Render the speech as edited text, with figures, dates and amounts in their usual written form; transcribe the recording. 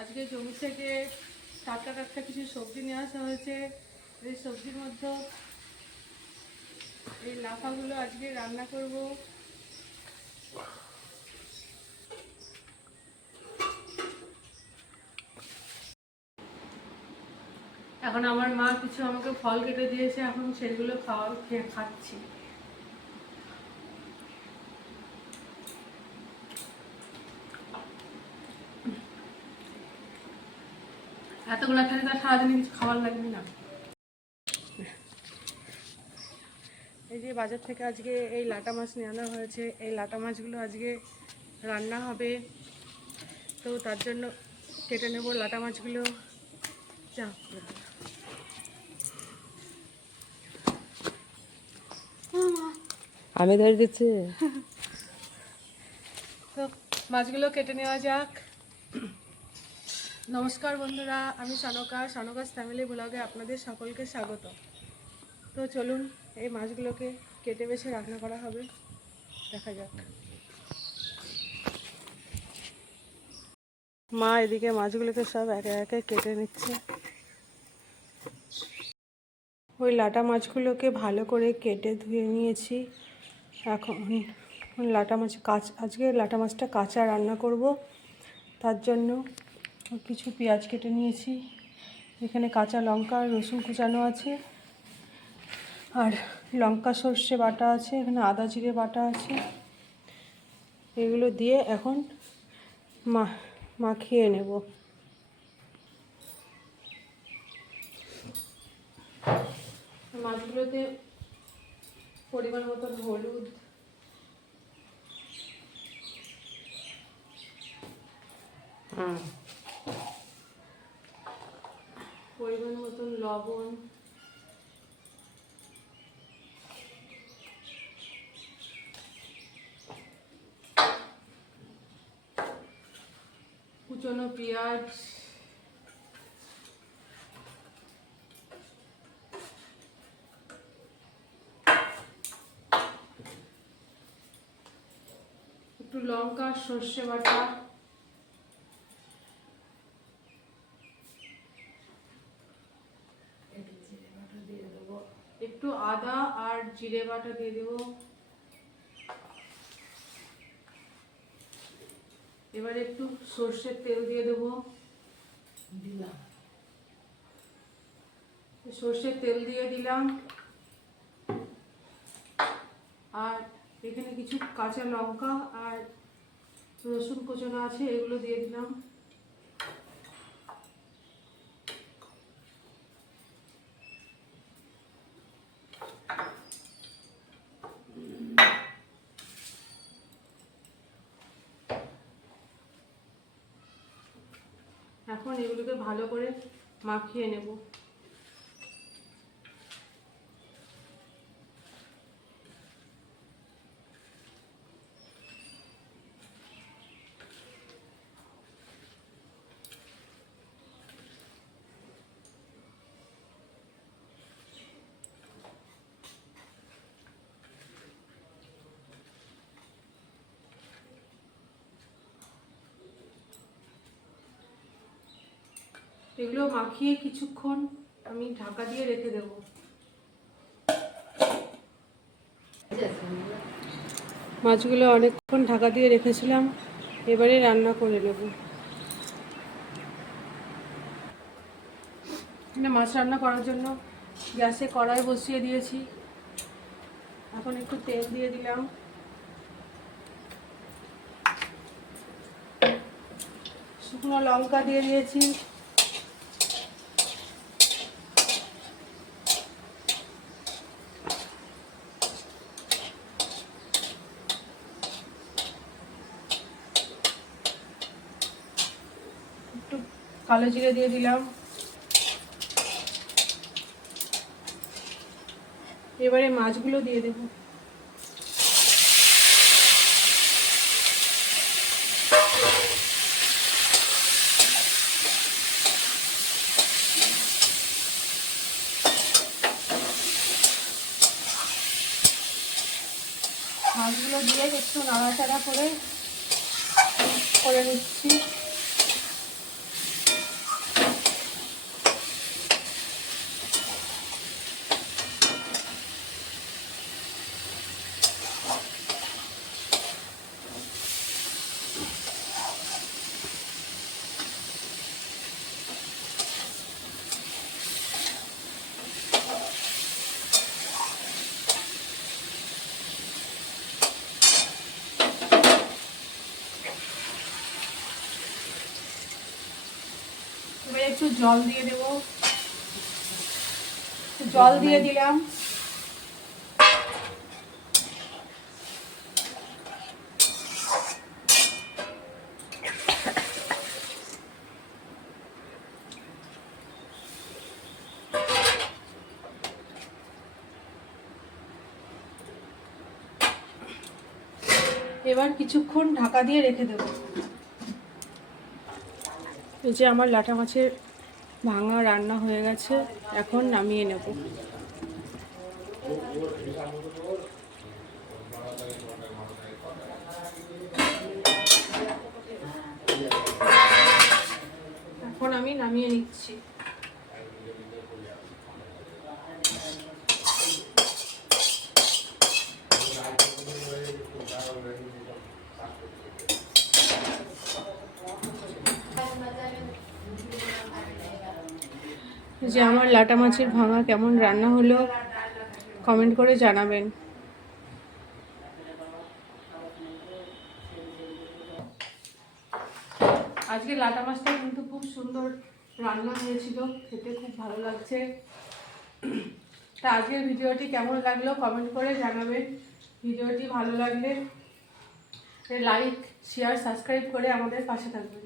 আজকে জমি থেকে টাটকা টাটকা কিছু সবজি নিয়ে আসা হয়েছে। এই সবজির মধ্যে এই লাফাগুলো আজকে রান্না করব। এখন আমার মা কিছু আমাকে ফল কেটে দিয়েছে, এখন সেগুলো খাচ্ছি। এতগুলো খেলে তো সারাদিন কিছু খাবার লাগবে না। এই যে বাজার থেকে আজকে এই লাটা মাছ নিয়ে আনা হয়েছে। এই লাটা মাছগুলো আজকে রান্না হবে, তো তার জন্য কেটে নেব লাটা মাছগুলো। যা আমি ধরে দিচ্ছি। তো মাছগুলো কেটে নেওয়া যাক। নমস্কার বন্ধুরা, আমি সানকাস ফ্যামিলি ব্লগে আপনাদের সকলকে স্বাগত। তো চলুন এই মাছগুলোকে কেটে বেছে রান্না করা হবে, দেখা যাক। মা এদিকে মাছগুলোকে সব একে একে কেটে নিচ্ছে। ওই লাটা মাছগুলোকে ভালো করে কেটে ধুয়ে নিয়েছি। এখন আজকে লাটা মাছটা কাঁচা রান্না করব, তার জন্য কিছু পেঁয়াজ কেটে নিয়েছি। এখানে কাঁচা লঙ্কা আর রসুন কুচানো আছে, আর লঙ্কা সর্ষে বাটা আছে, এখানে আদা জিরে বাটা আছে। এগুলো দিয়ে এখন মাখিয়ে নেব। মাছগুলোতে পরিমাণ মতন হলুদ, পরিমাণ মতন লবণ, কুচনো পেঁয়াজ, একটু লঙ্কা সর্ষে বাটা, একটু আদা আর জিরে বাটা দিয়ে দেবো। এবার একটু সর্ষের তেল দিয়ে দেবো। সর্ষের তেল দিয়ে দিলাম, আর এখানে কিছু কাঁচা লঙ্কা আর রসুন কুচনো আছে, এগুলো দিয়ে দিলাম। এখন এগুলোকে ভালো করে মাখিয়ে নেব। এগুলো মাখিয়ে কিছুক্ষণ আমি ঢাকা দিয়ে রেখে দেব। মাছগুলো অনেকক্ষণ ঢাকা দিয়ে রেখেছিলাম, এবারে রান্না করে নেব। মাছ রান্না করার জন্য গ্যাসে কড়াই বসিয়ে দিয়েছি। এখন একটু তেল দিয়ে দিলাম, শুকনো লঙ্কা দিয়ে দিয়েছি, একটু কালো জিরে দিয়ে দিলাম। এবারে মাছগুলো দিয়ে দেব। মাছগুলো দিয়ে একটু নাড়াচাড়া করে নিচ্ছি। এবার একটু জল দিয়ে দেব, জল দিয়ে দিলাম। এবার কিছুক্ষণ ঢাকা দিয়ে রেখে দেব। এই যে আমার লাটা মাছের ভাঙা রান্না হয়ে গেছে, এখন নামিয়ে নেব। এখন আমি নামিয়ে নিচ্ছি। যে আমার লাটা মাছের ভাঙা কেমন রান্না হলো কমেন্ট করে জানাবেন। আজকে লাটা মাছটা কিন্তু খুব সুন্দর রান্না হয়েছিল, খেতে খুব ভালো লাগছে। তা আজকের ভিডিওটি কেমন লাগলো কমেন্ট করে জানাবেন। ভিডিওটি ভালো লাগলে লাইক, শেয়ার, সাবস্ক্রাইব করে আমাদের পাশে থাকবেন।